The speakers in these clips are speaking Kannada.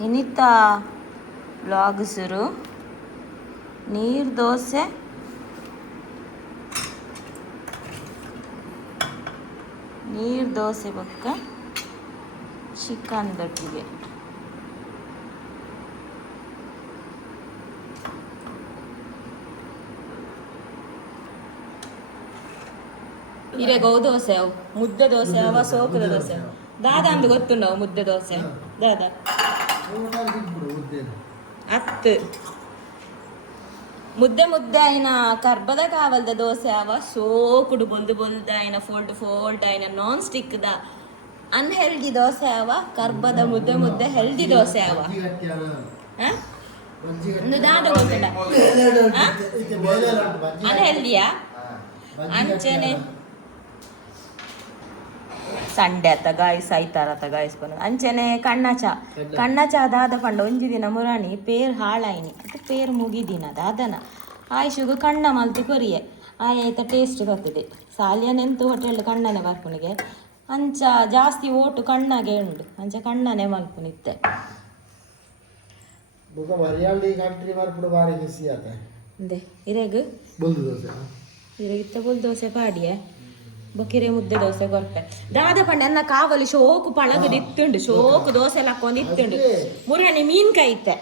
ಇನ್ನಿತ್ತ ಬ್ಲಾಗ್ ಶುರು. ನೀರು ದೋಸೆ, ನೀರು ದೋಸೆ ಪಕ್ಕ ಚಿಕನ್ ದೊಡ್ಡಿಗೆ. ಇರೇ ಗೌ ದೋಸೆ ಅವು ಮುದ್ದೆ ದೋಸೆ ಅವ ಸೋಕದ ದೋಸೆ ದಾದ ಅಂದು ಗೊತ್ತುಂಡವು ಮುದ್ದೆ ದೋಸೆ ದಾದ ಅತ್ತು ಮುದ್ದೆ ಮುದ್ದೆ ಆಯ್ನ ಕರ್ಬದ ಕಾವಲ್ದ ದೋಸೆ ಅವ ಸೋಕುಡು ಬೊಂದು ಬೊಲ್ದ ಆಯ್ನ ಫೋಲ್ಡ್ ಫೋಲ್ಡ್ ಆಯ್ನ ನಾನ್ ಸ್ಟಿಕ್ ದ ಅನ್ಹೆಲ್ದಿ ದೋಸೆ ಅವ ಕರ್ಬದ ಮುದ್ದೆ ಮುದ್ದೆ ಹೆಲ್ದಿ ದೋಸೆ ಅವ ಒಂದು ದಾದ ಗೊತ್ತುಂಡ ಅನ್ಹೆಲ್ದಿಯಾ ಅಂಚನೆ ಸಂಡೆ ಅತ್ತ ಗಾಯಸ್ ಐತಾರತ್ತ ಗಾಯಸ್ ಬಂದ ಅಂಚನೆ ಕಣ್ಣಚ ದಾದ ಪಂಡ ಒಂಜಿ ದಿನ ಮುರಾಣಿ ಪೇರ್ ಹಾಳಾಯಿನಿ ಅದು ಪೇರ್ ಮುಗಿದಿನ ದಾದನ ಆಯ್ಶುಗು ಕಣ್ಣ ಮಲ್ತು ಕೊರಿಯೆ ಆಯ್ತ ಟೇಸ್ಟ್ ಬರ್ತದೆ ಸಾಲಿಯನೆಂತು ಹೋಟೆಲ್ ಕಣ್ಣನೆ ಬರ್ಪುನಿಗೆ ಅಂಚ ಜಾಸ್ತಿ ಓಟು ಕಣ್ಣಗೆ ಉಂಡು ಅಂಚ ಕಣ್ಣನೆ ಮಲ್ಪುನಿತ್ತೆ ಇರೆಗ್ ಇರೆಗಿತ್ತ ಬೊಲ್ ದೋಸೆ ಪಾಡಿಯೇ ಬೊಕ್ಕಿರೆ ಮುದ್ದೆ ದೋಸೆ ಕೊರ್ಪೆ ದಾದ ಪಂಡ ಎನ್ನ ಕಾವಲಿ ಶೋಕು ಪಳಗದ ಇತ್ತುಂಡು ಶೋಕು ದೋಸೆ ಲಕ್ಕೊಂದು ಇತ್ತುಂಡು ಮುರಾಣಿ ಮೀನ್ ಕೈತೆ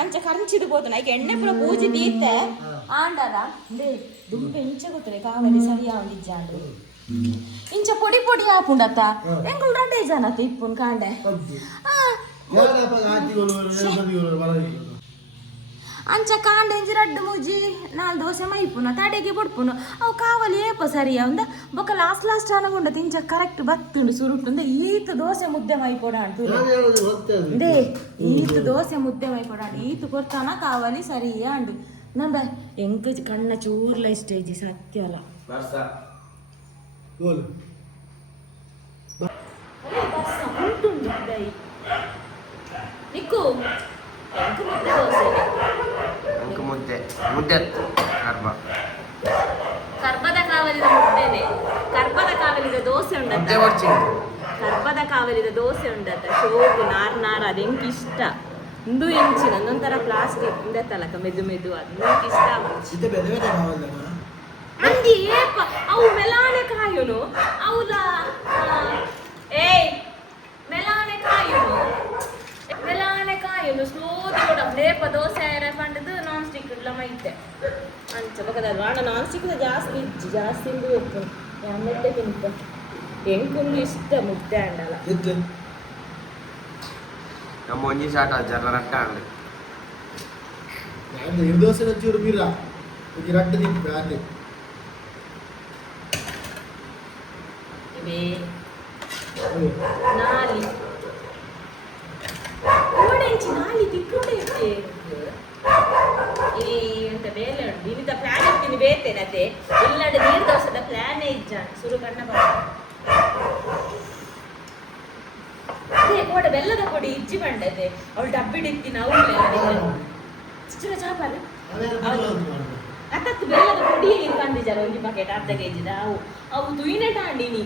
ಅಂಚ ಕರಂಚಿದು పోతున్నా ಈಗ ಎಣ್ಣೆ ಪುರ ಪೂಜಿ ದೀತೆ ಆಂಡರ ದೇ ದುಂಬೆ ಇಂಚ ಗೊತ್ತರೆ ಕಾವಲಿ ಸರಿಯಾ ಒಂದಿಜ್ಜಾಂಡು ಇಂಚ ಪೊಡಿ ಪೊಡಿ ಆಪುಂಡತ್ತ ಎಂಗುಲ್ ರಡ್ಡೆ ಜನ ಇಪ್ಪುನ್ ಕಾಂಡೆ ಅಂಚ ಕಾಂಡೆಂಜಿ ರಡ್ಡು ಮುಜಿ ನಾಲ್ ದೋಸೆ ಮೈಪುನ ತಡೆಗೆ ಬುಡ್ಪುನು ಅವು ಕಾವಲಿ ಏಪ ಸರಿಯ ಉಂದ ಬೊಕ್ಕ ಲಾಸ್ಟ್ ಅನಗುಂಡ ತಿಂಚ ಕರೆಕ್ಟ್ ಬತ್ತುಂಡು ಸುರುಟುಂದ ಈತ ದೋಸೆ ಮುದ್ದೆ ಮೈಪೊಡ ದೇ ಈತ ದೋಸೆ ಮುದ್ದೆ ಮೈಪೊಡ ಈತ ಕೊರ್ತಾನ ಕಾವಲಿ ಸರಿಯ ಅಂಡು ನಂಬ ಎಂಕ ಕಣ್ಣ ಚೂರ್ಲ ಇಷ್ಟೇಜಿ ಸತ್ಯ ಅಲ್ಲ ನಿಕ್ಕು ಮುದ್ದೆ ಮುದ್ದೆ ಕರ್ಬದ ಕಾವಲಿದ ಮುದ್ದೆನೆ ಕರ್ಬದ ಕಾವಲಿದ ದೋಸೆ ಉಂಡತ್ತ ಕರ್ಬದ ಕಾವಲಿದ ದೋಸೆ ಉಂಡತ್ತ ಶೋಕು ನಾರ್ ಅದೆಂಕ್ ಇಷ್ಟ ಇಂದು ಇಂಚಿನ ಒಂದೊಂಥರ ಪ್ಲಾಸ್ಟಿಕ್ ಉಂಡತ್ತಲಕ ಮೆದು ಮೆದು ಅದು ಇಷ್ಟ ಅಂದಿ ಏಪ ಅವು ಮೆಲಾನೆ ಕಾಯುನು ಅವಲ ಮೆಲಾನೆ ಕಾಯುನು ಸ್ಲೋದಿ ಕೂಡ ಲೇಪ ದೋಸೆ ಪಂಡದು ನಾನ್ ಸ್ಟಿಕ್ ಇಲ್ಲ ಮೈತೆ ಅಂಚ ಬಕದ ವಾಣ ನಾನ್ ಸ್ಟಿಕ್ ಜಾಸ್ತಿ ಇಂದು ಬೇಕು ಮುದ್ದೆ ತಿಂತ ಎಂಕುಂದು ಇಷ್ಟ ಮುದ್ದೆ ಅಂಡಲ್ಲ ನಮ್ಮ ಒಂಜಿ ಶಾಟ ಜರ ರಟ್ಟ ಅಂಡ್ ನಾನು ನಿರ್ದೋಸೆ ಚೂರು ಬೀರ ಇದು ರಟ್ಟ ತಿಂತ ಅದೇ ಇವೆ ನಾಲಿ ಓಡೆಂಚಿ ನಾಲಿ ತಿಕ್ಕುಂಡೆ ಇತ್ತೆ ಎಂತ ಬೇಲೆ ಉಂಟು ಇನ್ನಿತ ಪ್ಲಾನ್ ಇರ್ತೀನಿ ಬೇತೇನತೆ ಇಲ್ಲಡೆ ನೀರು ದೋಸದ ಪ್ಲಾನೇ ಇಜ್ಜ ಸುರು ಕಣ್ಣ ಅದೇ ಕೋಡ ಬೆಲ್ಲದ ಪೊಡಿ ಇಜ್ಜಿ ಬಂಡದೆ ಅವಳು ಡಬ್ಬಿಡಿತ್ತಿನ ಅವಳು ಚಿಚ್ಚರ ಚಾಪಾರ ಅತ್ತತ್ತು ಬೆಲ್ಲದ ಪೊಡಿ ಕಂದಿಜಾರ ಒಂಜಿ ಪಾಕೆಟ್ ಅರ್ಧ ಕೆಜಿದ ಅವು ತುಯಿನೆ ತಾಂಡಿನಿ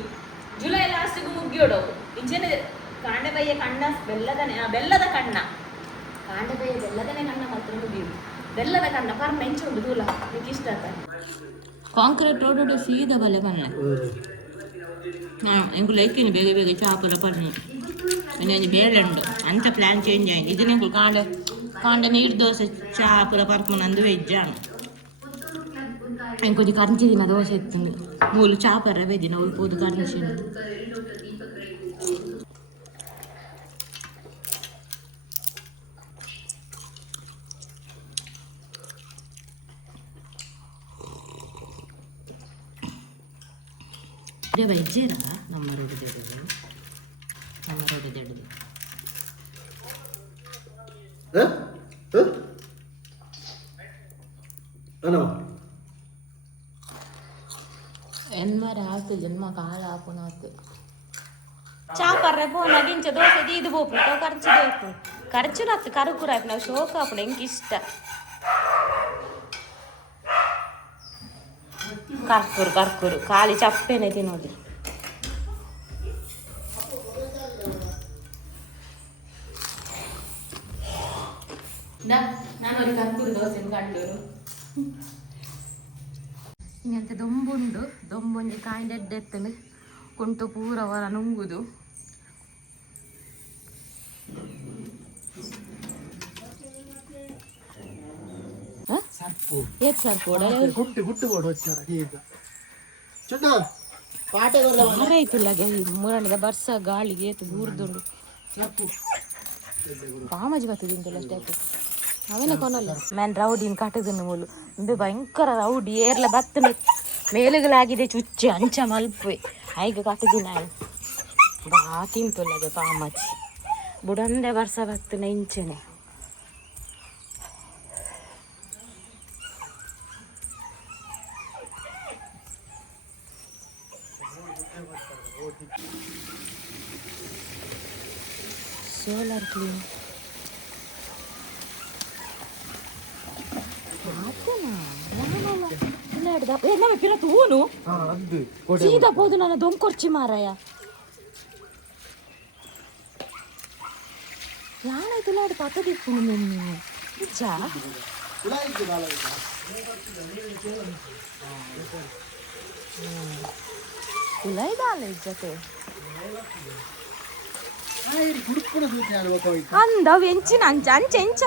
ಜುಲೈ ಲಾಸ್ಟಿಗೂ ಮುಗಿಯೋಡವು ಇಂಚೆನೆ ಕಾಂಡೆಬಯ್ಯ ಕಣ್ಣ ಬೆಲ್ಲದ ಕಣ್ಣ ಕಾಂಡೆಬಯ್ಯ ಬೆಲ್ಲದನೆ ಕಣ್ಣ ಮಾತ್ರ ಮುಗಿಯುದು ಬೆಲ್ಲದ ಕಣ್ಣ ಪರ್ಮ ಇಂಚ ಉಂಟು ದೂಲ ನಿಂಗೆ ಇಷ್ಟ ಆತ ಕಾಂಕ್ರೀಟ್ ರೋಡ್ ಸೀದಾ ಬಲೆ ಪನ್ನೆ ಎಂಕು ಲೈಕಿನಿ ಬೇಗ ಚಾಪುರ ಪನ್ನೆ ಇನ್ನೊಂದು ಬೇರೆ ಉಂಡು ಅಂತ ಪ್ಲಾನ್ ಚೇಂಜ್ ಆಯ್ತು ಇದನ್ನ ಕಾಂಡೆ ನೀರು ದೋಸೆ ಚಾಪುರ ಪರ್ಪುನಂದು ವೆಜ್ಜಾನು ಎಂಕೊಂಚ ಕರಂಚಿ ದಿನ ದೋಸೆ ಇತ್ತು ಮೂಲು ಚಾಪರ ವೆಜ್ಜಿನ ಉಳ್ಪೋದು ಕರಂಚಿ ವೆಜ್ಜೇನ ನಮ್ಮ ರೋಡ್ ದೆಡ್ದು ಎನ್ಮಾರೆ ಆತು ಜನ್ಮ ಕಾಲ ಆಪುನ ಆತು ಚಾಪರ್ರೆ ಪೋನ ಗಿಂಚ ದೋಸೆ ದೀದು ಬೋಪು ಖರ್ಚು ಬೇಕು ಖರ್ಚು ನತ್ತು ಕರುಕುರ ಆಯ್ತು ನಾವು ಶೋಕ ಆಪುಣ ಎಂಗೆ ಇಷ್ಟ ಕರ್ಕುರು ಖಾಲಿ ಚಪ್ಪೆನೆ ತಿನ್ನೋದು ನಾನು ಅವ್ರಿಗೆ ಕರ್ಪೂರ ದೋಸೆ ಕಂಡರು ಹಿಂಗಂತೆ ದೊಂಬುಂಡು ದೊಂಬೊಂಜಿ ಕಾಯಿಂಡೆದ್ದೆತ್ತಲು ಕುಂಟು ಪೂರ ಹೊರ ನುಂಗುದು ಏಕ್ ಸರ್ಪು ಗುಟ್ಟು ಗುಟ್ಟು ಕೊಡು వచ్చారు ಈಗ ಚುಟ್ಟ ಆರೈತುಲ್ಲಗೆ ಮೂರನೇದ ಬರ್ಸ ಗಾಳಿಗೆ ಏತು ಬೂರ್ದುಂಡು ಪಾಮಜಿ ಬತ್ತದಿಂತಲ್ಲ ಅಷ್ಟೇ ಅವನೇ ಕೊನಲ್ಲ ಮ್ಯಾನ್ ರೌಡಿನ ಕಟ್ಟದನ್ನು ಮೂಲು ಮುಂದೆ ಭಯಂಕರ ರೌಡಿ ಏರ್ಲ ಬತ್ತನ ಮೇಲುಗಳಾಗಿದೆ ಚುಚ್ಚಿ ಅಂಚ ಮಲ್ಪೆ ಐಗ ಕಟ್ಟದಿನ ಬಾ ತಿಂತುಲ್ಲಗೆ ಪಾಮಜಿ ಬುಡಂದೆ ಬರ್ಸ ಬತ್ತನ ಇಂಚನೆ ಸೋಲಾರ್ ಕ್ಲೀನ್ ತೂನು ಸೀದಾ ಹೋದು ನನ್ನ ದೊಂಕೊರ್ಚಿ ಮಾರಾಯ ಯಾನಾಯ್ತು ಲಾಡು ಪಕ್ಕದಿಪ್ಪು ನೀನು ನಿಜ ಕುಲೈದಾಲ ಇಜ್ಜತೆ ಅಂದ ಎಂಚಿನ ಅಂಚ ಅಂಚೆ ಎಂಚ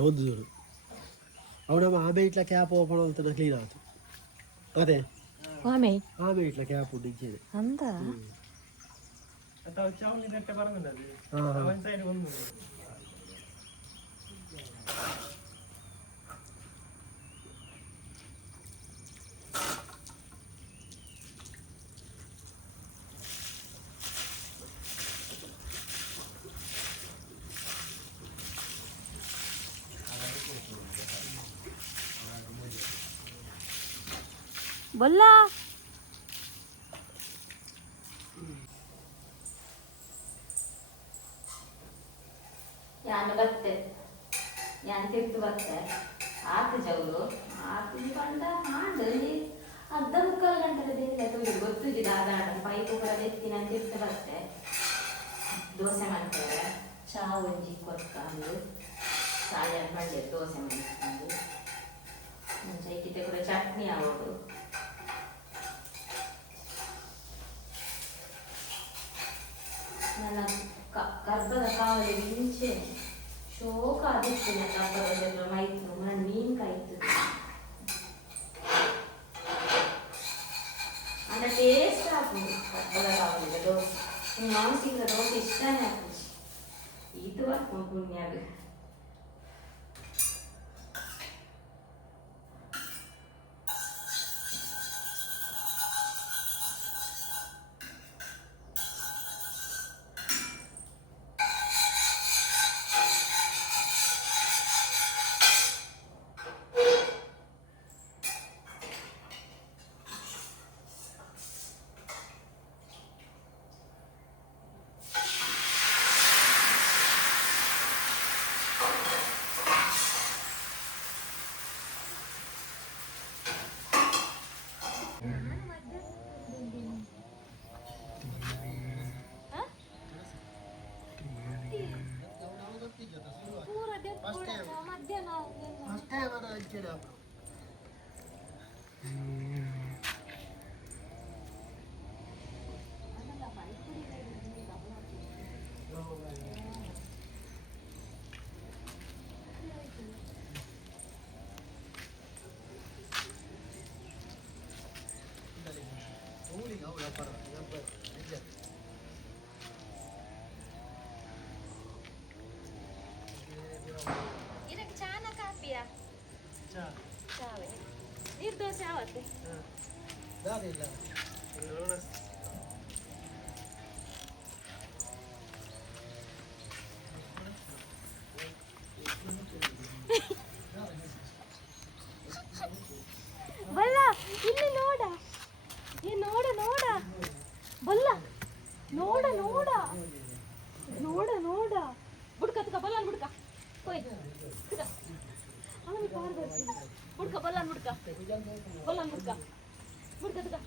వద్దు చూడు అవునా ఆమె ఇట్లా క్యాప్ ఓపెన్ అవుతున్నా క్లీన్ అవుతుంది అదే ఆమె ఇట్లా క్యాప్ ఇచ్చేది అంతా बोला यान बत्ते यान तिर्तु बत्ते आत जवलो आत पंड हांडली ಅರ್ಧ ಮುಕ್ಕಾಲು ಗಂಟೆದಿಂದ ತುಳಿ ಗೊತ್ತುಜಿ ದಾದಾಡ ಪೈಪು ಕೂಡ ಎತ್ತಿನ ತಿರ್ತು ಬತ್ತೆ ದೋಸೆ ಮಾಡ್ತಾರೆ ಚಾ ಒಂಜಿ ಕೊಟ್ಕೊಂಡು ಸಾಯ ಬಂಡೆ ದೋಸೆ ಮಾಡಿಕೊಂಡು ಮುಂಚೆ ಇಕ್ಕಿತೆ ಕೂಡ ಚಟ್ನಿ ಆಗೋದು ನನ್ನ ಕರ್ಬದ ಕಾವಲಿ ಮುಂಚೆ ಶೋಕ ಆದಿತ್ತು ನನ್ನ ಕರ್ಬದ ಮೈತು ನನ್ನ ಮೀನು ಕಾಯ್ತು ಅಂದ ಟೇಸ್ಟ್ ಆಗ್ತದೆ ಕರ್ಬದ ಕಾವಲಿಗೆ ದೋಸೆ ಮಾಂಸಿಕ ದೋಸೆ ಇಷ್ಟನೇ ಆಗ್ತದೆ ಇದು ಹಾಕೊಂಡು ಪುಣ್ಯಾಗ ಇದಕ್ಕೆ ಚಾನ ಕಾಪಿಯಾ ಚಾವೆ ನಿರ್ದೋಸೆ ಆವತ್ತೆ ಬಲ್ಲ ಇಲ್ಲಿ ನೋಡ ನೋಡ ನೋಡ ಬಲ್ಲ ನೋಡ ನೋಡ ನೋಡ ನೋಡ ಬುಡ್ಕ ತಕ ಬಲ್ಲನ್ ಬುಡ್ಕ ಹೋಯ್ ಅವನಿ ಪಾರ್ ಬರ್ತಿ ಬುಡ್ಕ ಬಲ್ಲನ್ ಬುಡ್ಕ ಬಲ್ಲನ್ ಬುಡ್ಕ ಬುಡ್ಕ ತಕ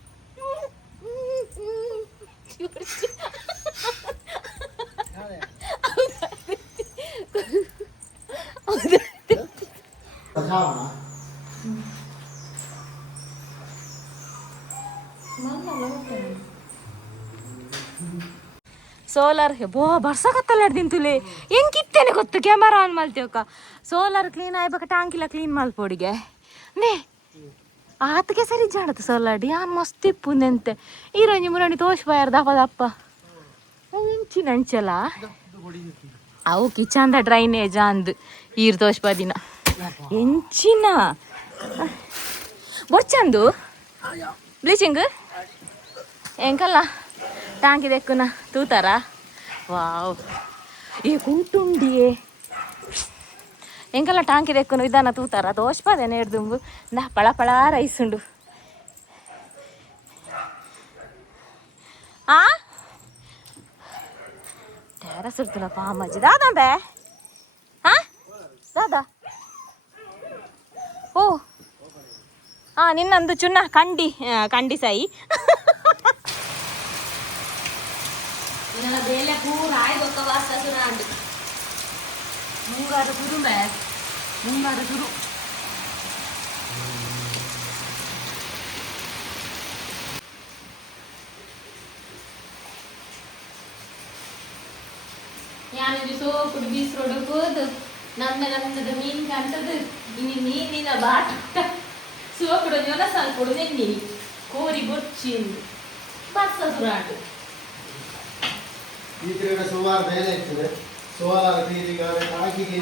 ಸೋಲಾರ್ ಬೋ ಬರ್ಸಕತ್ತಲ್ಲ ಹಿಡ್ದಿಂತುಲೆ ಹೆಂಗಿತ್ತೇನೆ ಗೊತ್ತು ಕ್ಯಾಮರಾ ಆನ್ ಮಾಡ್ತೀವಕ್ಕ ಸೋಲಾರ್ ಕ್ಲೀನ್ ಆಯ್ಬೇಕ ಟಾಂಕಿಲ್ಲ ಕ್ಲೀನ್ ಮಲ್ಪೊಡಿಗೆ ನೇ ಆತಗೆ ಸರಿ ಜಾಡತ್ತು ಸೋಲಾಡಿ ಆನ್ ಮಸ್ತ್ ಇಪ್ಪುಂದೆಂತೆ ಈ ರಂಜಿ ಮುರಾಣಿ ತೋಷ್ಬಾಯರ್ ದಪ್ಪ ದಪ್ಪ ಇಂಚಿನ ಅಂಚಲ ಅವು ಕಿಚಂದ ಡ್ರೈನೇಜ್ ಅಂದ್ ಈರ್ ತೋಷ್ಬಾದಿನ ಎಂಚಿನ ಬೊಚ್ಚಂದು ಬ್ಲೀಚಿಂಗ್ ಎಂಕಲ್ಲ ಟಾಂಕಿ ದೆಕ್ಕುನ ತೂತಾರ ವಾವ್ ಈ ಕೂಟುಂಡಿಯೇ ಎಂಕಲ್ಲ ಟಾಂಕಿ ದೆಕ್ಕುನು ವಿಧಾನ ತೂತಾರ ದೋಷ್ಪಾದೇನೆ ಹಿಡ್ದುಂಬು ನಾ ಪಳ ಪಳ ರೈಸ್ ಉಂಡು ಆ ಟೆರಸ್ ಇರ್ತಲಪ್ಪ ಅಮ್ಮಾಜಿ ದಾದಂಬೆ ಹಾ ದಾದಾ ಓ ಹಾಂ ನಿನ್ನಂದು ಚುನ್ನ ಕಂಡಿ ಸಾಯಿ ಬೇಲೆ ಪೂರ ಆಯ್ದೊಕ್ಕ ವಾಸ ಸುರಾಂಡು ಮುಂಗಾರು ಸುರುಂಬೆ ಮುಂಗಾರು ಸುರು ಯಾನಿದು ಸೋಪುಡು ಬೀಸ್ರೋಡು ಹೋದು ನಮ್ಮದ ಮೀನ್ ಕಂಟದು ಇನ್ನು ಮೀನಿನ ಬಾಟ ಸೋಪುಡು ಜೊಲಸಾಲ್ ಕೊಡು ನೆನ್ನಿ ಕೋರಿ ಬೊಚ್ಚಿಂದು ಬಸ್ಸ ಸುರಾಂಡು ಈ ತಿರುಗ ಸುಮಾರು ಬೇಲೆ ಇರ್ತದೆ ಸೋಲಾರ್ ಕ್ಲೀನಿಂಗ್ ಟಾಂಕಿಗೆ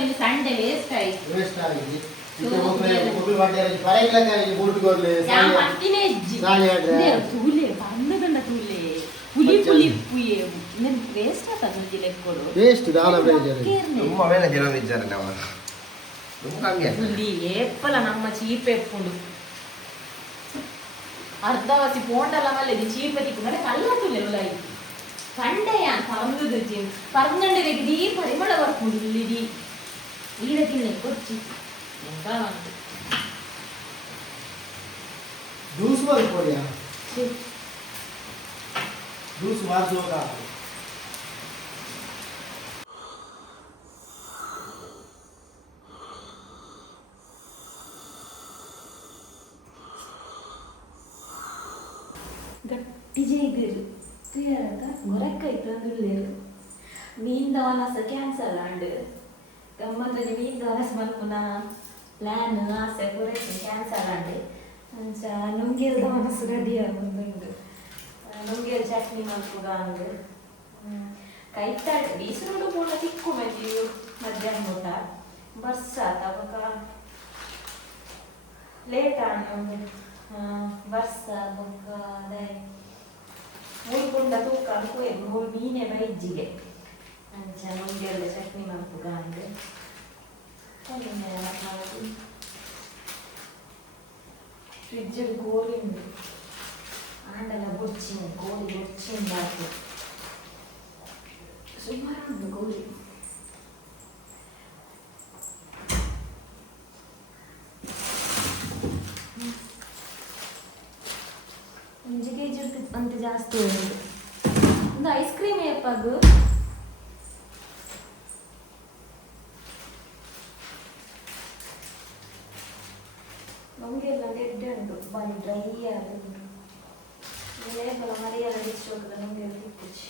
ಒಂದು ಸಂಡೆ ವೇಸ್ಟ್ ಆಯ್ತು ವೇಸ್ಟ್ ಆಗಿದೆ ಇದು ಮೊಬೈಲ್ ಬಾಟಲಿ ಬರೈಕ್ಲಕ್ಕೆ ಬೂಟ್ ಕೊಡ್ಲೆ ಸಾಲಿ ಆಡ್ರೆ ತೂಲೆ ಬಣ್ಣಗಂಡ ತೂಲೆ ಪುಲಿ ಪುಲಿ ಪುಯೆ ನೆನ್ ವೇಸ್ಟ್ ಆತ ನಂಜಿಲೆ ಕೊಡು ವೇಸ್ಟ್ ದಾನ ಬೇಜಾರು ತುಂಬ ಮೇಲೆ ಜನ ಇದ್ದಾರೆ ನಾವು ತುಂಬ ಕಮ್ಮಿ ಆಗ್ತದೆ ಪುಲಿ ಏಪ್ಪಲ ನಮ್ಮ ಚೀಪೆ ಎಪ್ಪುಂಡು ಅರ್ಧವಸಿ ಪೋಂಡಲ ಮಲ್ಲೆ ಚೀಪೆ ತಿಕ್ಕು ಮನೆ ಕಲ್ಲ ತೂಲೆ ಉಲಾಯಿ ಕಂಡೆಯ ಪರಂಗದ ಜೀವ ಪರಂಗಂಡೆ ಇಡೀ ಪರಿಮಳ ಬರ್ಕೊಂಡು ಇಲ್ಲಿಡಿ ಈಡ ತಿನ್ನೆ ಕೊಚ್ಚಿ ಎಂತ ಉಂಟು ಜ್ಯೂಸ್ ಬರ್ಕೊಡಿಯಾ ಜ್ಯೂಸ್ ಮಾಡ್ಸೋಕ ಗಟ್ಟಿ ಜೈಗರು ಗೊರಕ್ಕಾಯ್ತು ಅಂದುಳ್ಳೇರು ಮೀನ್ ದವನಸ ಕ್ಯಾನ್ಸಲ್ ಅಂಡ್ ಗಮ್ಮತ್ತಲ್ಲಿ ಮೀನ್ ದವನಸ ಮಲ್ಪುನ ಪ್ಲಾನ್ ಆಸೆ ಪೂರೈಕೆ ಕ್ಯಾನ್ಸಲ್ ಅಂಡ್ ಅಂಚ ನುಂಗೇರು ದವನಸ ರೆಡಿ ಆಗುಂಡು ನುಂಗೇರು ಚಟ್ನಿ ಮಲ್ಪುಗ ಅಂಡ್ ಕೈತಾಳೆ ಬೀಸರೋಡು ಪೂರ ತಿಕ್ಕು ಮೆತ್ತಿಯು ಮಧ್ಯಾಹ್ನ ಊಟ ಬಸ್ ಆತ ಅವಾಗ ಲೇಟ್ ಆಂಡು ಬಸ್ ಬೊಕ್ಕ ಅದೇ ಮೂಳ್ಕೊಂಡ ತೂಕ ಅನ್ಕೋ ಮೂಳು ಮೀನೆ ಬೈಜ್ಜಿಗೆ ಅಂಚ ನುಂಗೆಲ್ಲ ಚಟ್ನಿ ಮಾಡ್ಕೊಡ ಅಂದ್ರೆ ಫ್ರಿಡ್ಜ್ ಗೋಲಿ ಉಂಟು ಆಂಡಲ ಬೊಚ್ಚಿನ ಗೋಲಿ ಬೊಚ್ಚಿಂದ ಹಾಕಿ ಸುಮಾರು ಉಂಟು ಗೋಲಿ ಅಂತ ಜಾಸ್ತಿ ಉಂಟು ಒಂದು ಐಸ್ ಕ್ರೀಮ್ ಏಪಾಗು ನಮಗೆಲ್ಲ ಡೆಡ್ ಉಂಟು ಬಾರಿ ಡ್ರೈ ಆಗುಂಟು ಲೇಬಲ ಮರಿಯಲ್ಲ ಡಿಸ್ಟೋಕದ ನಮಗೆಲ್ಲ ಇತ್ತೀಚೆ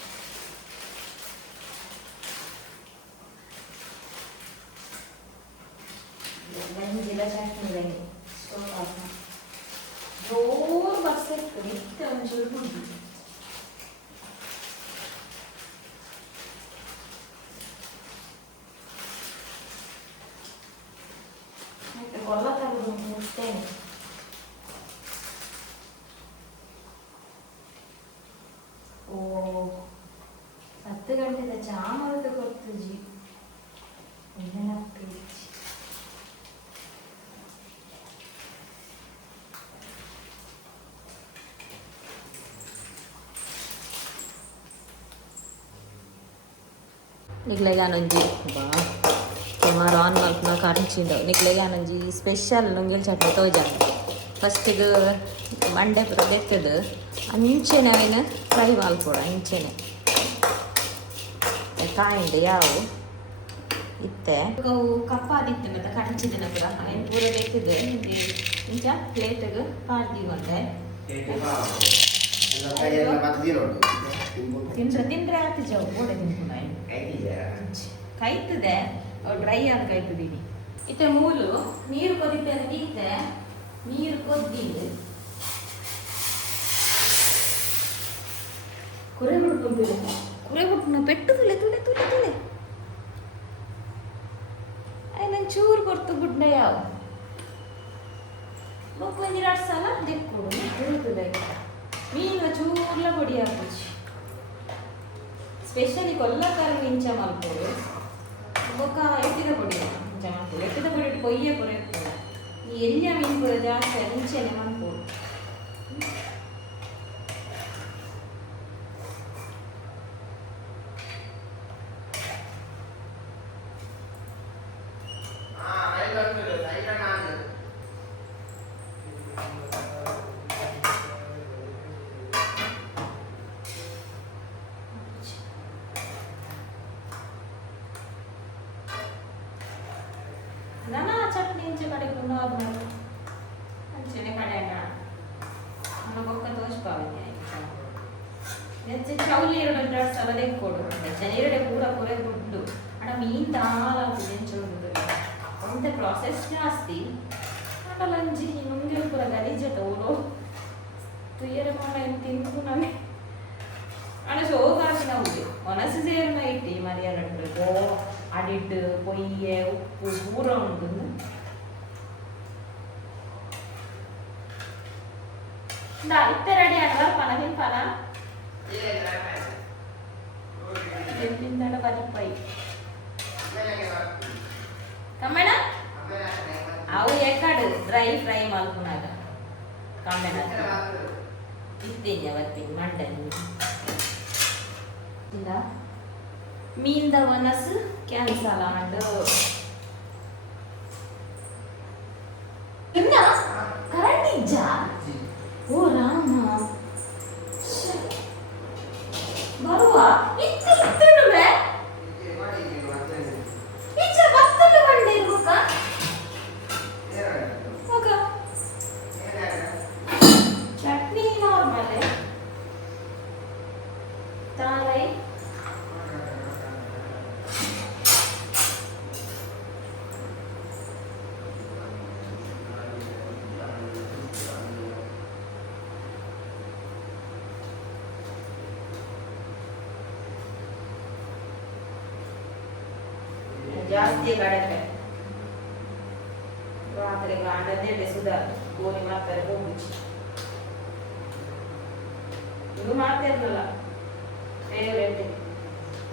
ಗಂಜಿಲ ಚಟ್ನಿ ಬನ್ನಿ ಸ್ಟೋವ್ ಆಫ್ ಜೋರು ಬಸ್ ಇತ್ತು ನಿತ್ಯ ಒಂಚೂರು ಹುಡುಗಿ ಮತ್ತೆ ಕೊಲ್ಲ ತರದು ಮುಟ್ಟೇನೆ ಓ 10 ಗಂಟೆದ ಚಾ ಮಾಡೋದು ಗೊತ್ತುಜಿ ನೆನಪಿ ನಿಕ್ಲೆಗಾನೊಂಜಿ ಬಾ ಸುಮಾರು ಆನ್ ಮಲ್ಪನ ಕರಂಚಿಂದ ನಿಕ್ಲೆಗಾನೊಂಜಿ ಸ್ಪೆಷಲ್ ನುಂಗಿಲ್ ಚಟ್ನಿ ತೋಜಾನ ಫಸ್ಟಿಗೆ ಮಂಡೆ ಪುರ ಬೆತ್ತದು ಅಂಚೆನೆ ಅವಿನ ಫ್ರೈ ಮಲ್ಪೊಡ ಅಂಚೆನೆ ಕಾಯಿಂಡು ಯಾವು ಇತ್ತೆ ಅವು ಕಪ್ಪಾದಿತ್ತು ಮತ್ತೆ ಕಣಚಿದ ಪೂರ ಏನು ಪೂರ ಬೇಕಿದ್ದು ಇಂಚ ಪ್ಲೇಟ್ಗೆ ಪಾಡ್ದಿಗೊಂಡೆ ತಿಂದ್ರೆ ಆಯ್ತು ಜಾವು ಗೋಡೆ ತಿನ್ಕೊಂಡು ಕೈತದೆ ಡ್ರೈ ಆಗಿ ಕೈತದೀನಿ ಇತ್ತೆ ಮೂಲು ನೀರು ಕೊದಿತ್ತೇನೆ ಗೀತೆ ನೀರು ಕೊದ್ದಿದ್ದು ಕುರೆ ಬಿಡ್ಕೊಂಡು ಕುರೆ ಬಿಟ್ಟು ಪೆಟ್ಟು ತುಳೆ ತುಳೆ ತುಳೆ ತುಳೆ ನಂಗೆ ಚೂರು ಕೊಡ್ತು ಗುಡ್ಡ ಯಾವ ಒಂದೆರಡು ಸಲ ದಿಕ್ಕೊಡು ತಿರುತ್ತದೆ ಮೀನು ಚೂರ್ಲ పొడి ಹಾಕುಚ್ಚಿ ಸ್ಪೆಷಲಿ ಕೊಲ್ಲಕಾರಿ ಇಂಚ ಮಲ್ಪೋಡು ಬೊಕ್ಕ ಎಟ್ಟಿದ పొడి ಇಂಚ ಮಲ್ಪೋಡು ಎಟ್ಟಿದ పొడి ಕೊಯ್ಯೆ ಪುರ ಇರ್ತದೆ ಈ ಎಲ್ಲಿಯ ಮೀನು ಪುರ ಜಾಸ್ತಿ ಇಂಚೆನೆ ಮಲ್ಪೋಡು ನನ್ನ ಚಟ್ನಿ ಇಂಚೆ ಕಡೆ ನಾರ್ಮಲ್ ಅಂಚೆನೆ ಕಡೆ ನನ್ನ ಬೊಕ್ಕ ತೋಚ್ಪಾವಿದೆ ನೆಚ್ಚೆ ಚೌಲಿ ಎರಡು ಸಲ ತೆಕ್ಕೊಡು ಜನರಡೆ ಪೂರ ಪೂರೆ ಗುಡ್ಡು ಅಡ ಮೀನ್ ದಾಲಾಗ್ತದೆ ಎಂಚೋದು ಅಂತೆ ಪ್ರಾಸೆಸ್ ಜಾಸ್ತಿ ಅಡಲಂಜಿ ನುಂಗೆ ಪೂರ ಗಲೀಜ ತೋಡು ತುಯ್ಯರೆ ಮಾಡ ಏನು ತಿಂದು ನಮಗೆ ಅಡ ಶೋಗಾಸಿನ ಉಂಟು ಒನಸು ಸೇರಿನ ಇಟ್ಟು ಮರಿಯಾಲಟ್ಟು ಗೋ ಅಡಿಟ್ಟು ಪೊಯ್ಯೆ ಉಪ್ಪು ಪೂರ ಉಂಟು ಇತ್ತೆ ರೆಡಿ ಆಗ ಪನ ಹಿಂಪನ ಬರಿಪೈ ಕಮ್ಮೆಣ ಅವು ಎಕ್ಕಡು ಡ್ರೈ ಫ್ರೈ ಮಲ್ಪುನಾಗ ಕಮ್ಮೆಣ ಇತ್ತೇನೆ ಅವತ್ತಿನ ಮಂಡನಿ ಮೀನ್ದ ಒನಸು ಕ್ಯಾನ್ಸಲ್ ಆಂಡು ಇನ್ನ ಕರಂಡಿಜ್ಜ ಓ ರಾಮ ಬರುವ ಇತ್ತು ಇತ್ತುಡುವೆ ಇಚ್ಚ ಬತ್ತಲು ಬಂಡೆ ಇರುಕ ಹೋಗ ಚಟ್ನಿ ನಾರ್ಮಲ್ ತಾಲೈ ಜಾಸ್ತಿ ಕಡಲೆ ರಾತ್ರಿ ಗಂಡದೇ ಸುಧಾ ಗೋರಿ ಮಾಡ್ತಾರೆ ಹೋಗುಚ್ಚಿ ಇದು ಮಾಡ್ತಿರ್ಲಿಲ್ಲ ಫೇವ್ರೇಟ್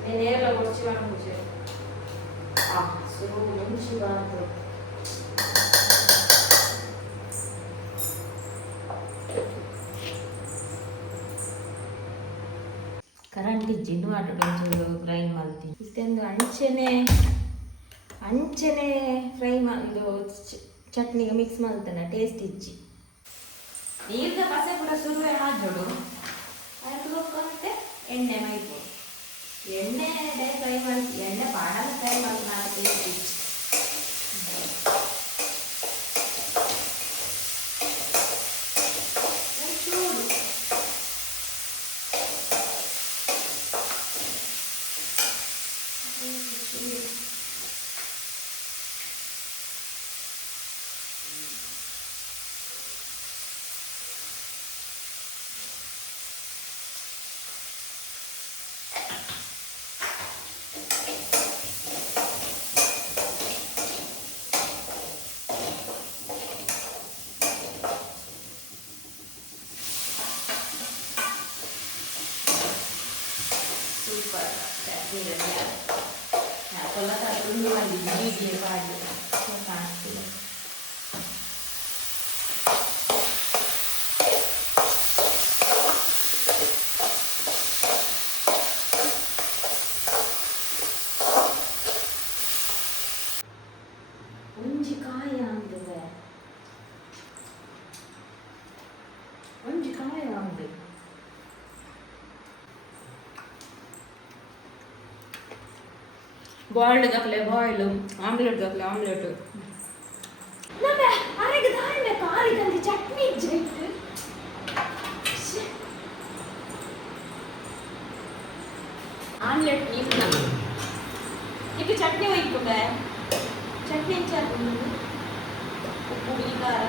ನೀನೆಲ್ಲ ಒಡ್ಚಿ ಮಾಡ್ಬಿಚ್ಚಿ ಸುರು ಮುಂಚಿ ಬಂತು ಕರೆಂಟ್ ಇಜ್ಜಿನ್ನು ಆಟೋ ಫ್ರೈ ಮಾಡ್ತೀನಿ ಇಷ್ಟೊಂದು ಅಂಚೆನೆ ಫ್ರೈ ಇದು ಚಟ್ನಿಗೆ ಮಿಕ್ಸ್ ಮಾಡ್ತಾನೆ ಟೇಸ್ಟ್ ಇಜ್ಜಿ ನೀರ್ದ ಪಸೆ ಕೂಡ ಸುರುವೆ ಹಾಜೋಡು ಅದಕ್ಕೆ ಹೋಗ್ಕೊಂಡೆ ಎಣ್ಣೆ ಮೈಬೋದು ಎಣ್ಣೆ ಫ್ರೈ ಮಾಡಿ ಎಣ್ಣೆ ಪಾಡಲ ಫ್ರೈ ಮಾಡಿ ನಾನು ಟೇಸ್ಟ್ ಇಜ್ಜಿ super chutney ready ಆಯ್ತು. ಕೊಲ್ಲ ತಗೊಂಡು ಬಂದಿದ್ದೀನಿ ಹೀಗೆ ಮಾಡಿ ಕಾಣಿಸ್ತಿದೆ. ಒಂಜಿ ಕಾಯ ಅಂದಿದೆ, ಒಂಜಿ ಕಾಯ ಅಂದೆ ಬಾಯ್ಲ್ಡ್ ಗಕ್ಲೆ ಬಾಯ್ಲ್ ಆಮ್ಲೆಟ್ ಗಕ್ಲೆ ಆಮ್ಲೆಟ್ ನಮ್ಮೆ ಅರೆಗೆ ದಾಯಿಮೆ ಕಾರಿದಲ್ಲಿ ಚಟ್ನಿ ಇಜ್ಜಿಟ್ಟು ಆಮ್ಲೆಟ್ ನೀಪ್ನ ಈಗ ಚಟ್ನಿ ಒಯ್ಕು ಬೇ ಚಟ್ನಿ ಹೆಚ್ಚಾಕು ಉಪ್ಪು ಹುಳಿ ಖಾರ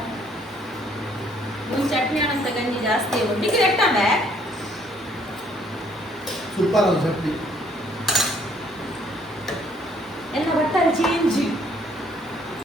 ಒಂದು ಚಟ್ನಿ ಅಂತ ಗಂಜಿ ಜಾಸ್ತಿ ಒಡ್ಡಿಗೆ ಎಟ್ಟ ಬೇ ಸೂಪರ್ ಅದು ಚಟ್ನಿ ಎಲ್ಲ ಬಟ್ಟಲು ಚೇಂಜ್